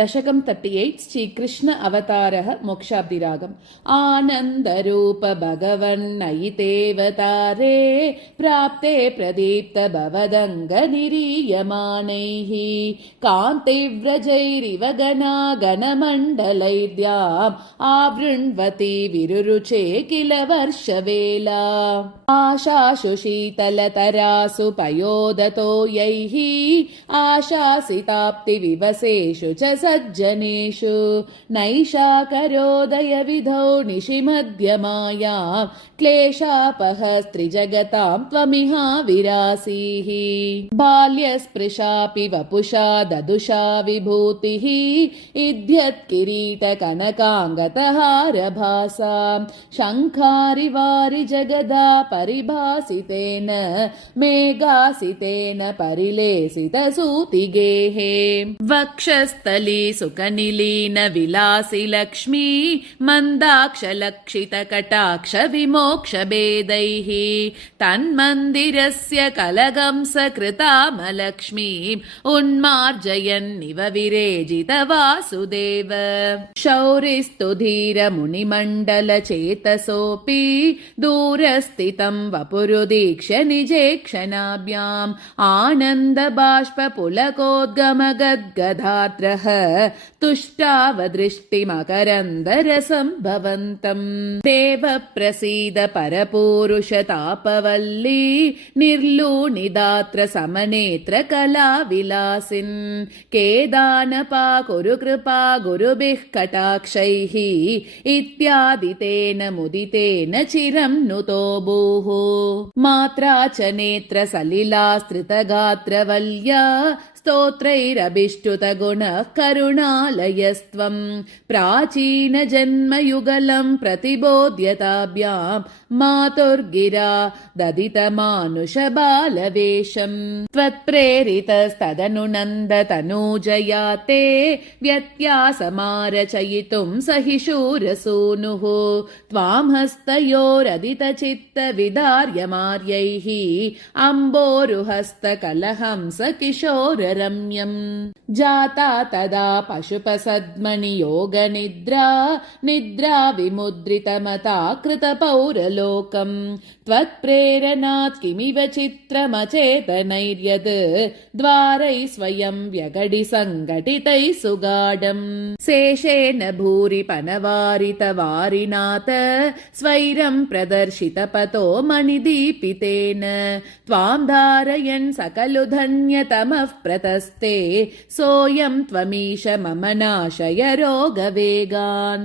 दशकं 38 श्रीकृष्ण अवतारः मोक्षाब्दिरागम् आनन्दरूप भगवन्नयितेऽवतारे प्राप्ते प्रदीप्त भवदङ्गनिरीयमानैः कान्तिव्रजैरिव गणागणमण्डलैर्द्याम् आवृण्वति विरुरुचे किल वर्षवेला आशासु शीतलतरासु पयोदतो यैः आशासिताप्तिविवसेषु च सज्जनेषु नैषा करोदय विधौ निशिमध्यमायां क्लेशापहस्त्रिजगतां त्वमिहा विरासीः बाल्यस्पृशापि वपुषा ददुषा विभूतिः इद्यत्किरीटकनकाङ्गतहारभासां शङ्खारिवारि जगदा परिभासितेन मेघासितेन परिलेसितसूतिगेः वक्षस्थले सुकनिलीन विलासि लक्ष्मी मन्दाक्षलक्षितकटाक्ष विमोक्षभेदैः तन्मन्दिरस्य कलगं सकृतामलक्ष्मीम् उन्मार्जयन्निव विरेजित वासुदेव शौरिस्तु धीरमुनिमण्डलचेतसोऽपि दूरस्थितं वपुरुदीक्ष्य निजेक्षणाभ्याम् आनन्दबाष्पपुलकोद्गमगद्गदात्रः तुष्टावदृष्टिमकरन्दरसम्भवन्तम् देव प्रसीद परपूरुषतापवल्ली निर्लूनिदात्र समनेत्र कलाविलासिन् केदानपा कुरु कृपा गुरुभिः कटाक्षैः इत्यादि तेन मुदितेन चिरं नुतो भूः मात्रा च नेत्र सलिलास्त्रितगात्रवल्या स्तोत्रैरभिष्टुतगुणः करुणालयस्त्वं प्राचीनजन्मयुगलं प्रतिबोध्यताभ्यां मातुर्गिरा ददितमानुषबालवेषम् त्वत्प्रेरितस्तदनु नन्दतनूजया ते व्यत्यासमारचयितुं सहि शूरसूनुः त्वां हस्तयोरदितचित्तविदार्यमार्यैः अम्बोरुहस्तकलहंस किशोररम्यम् जाता तदा पशुपसद्मणि योगनिद्रा निद्रा विमुद्रितमता कृतपौरलोकम् त्वत्प्रेरणात् किमिव चित्रमचेतनैर्यद् द्वारैः स्वयं व्यगडि सङ्घटितैः सुगाढम् शेषेण भूरि पनवारितवारिनाथ स्वैरं प्रदर्शितपतो मणिदीपितेन त्वां धारयन् सकलु धन्यतमः प्रतस्ते सोऽयं त्वमीश मम नाशय रोगवेगान्।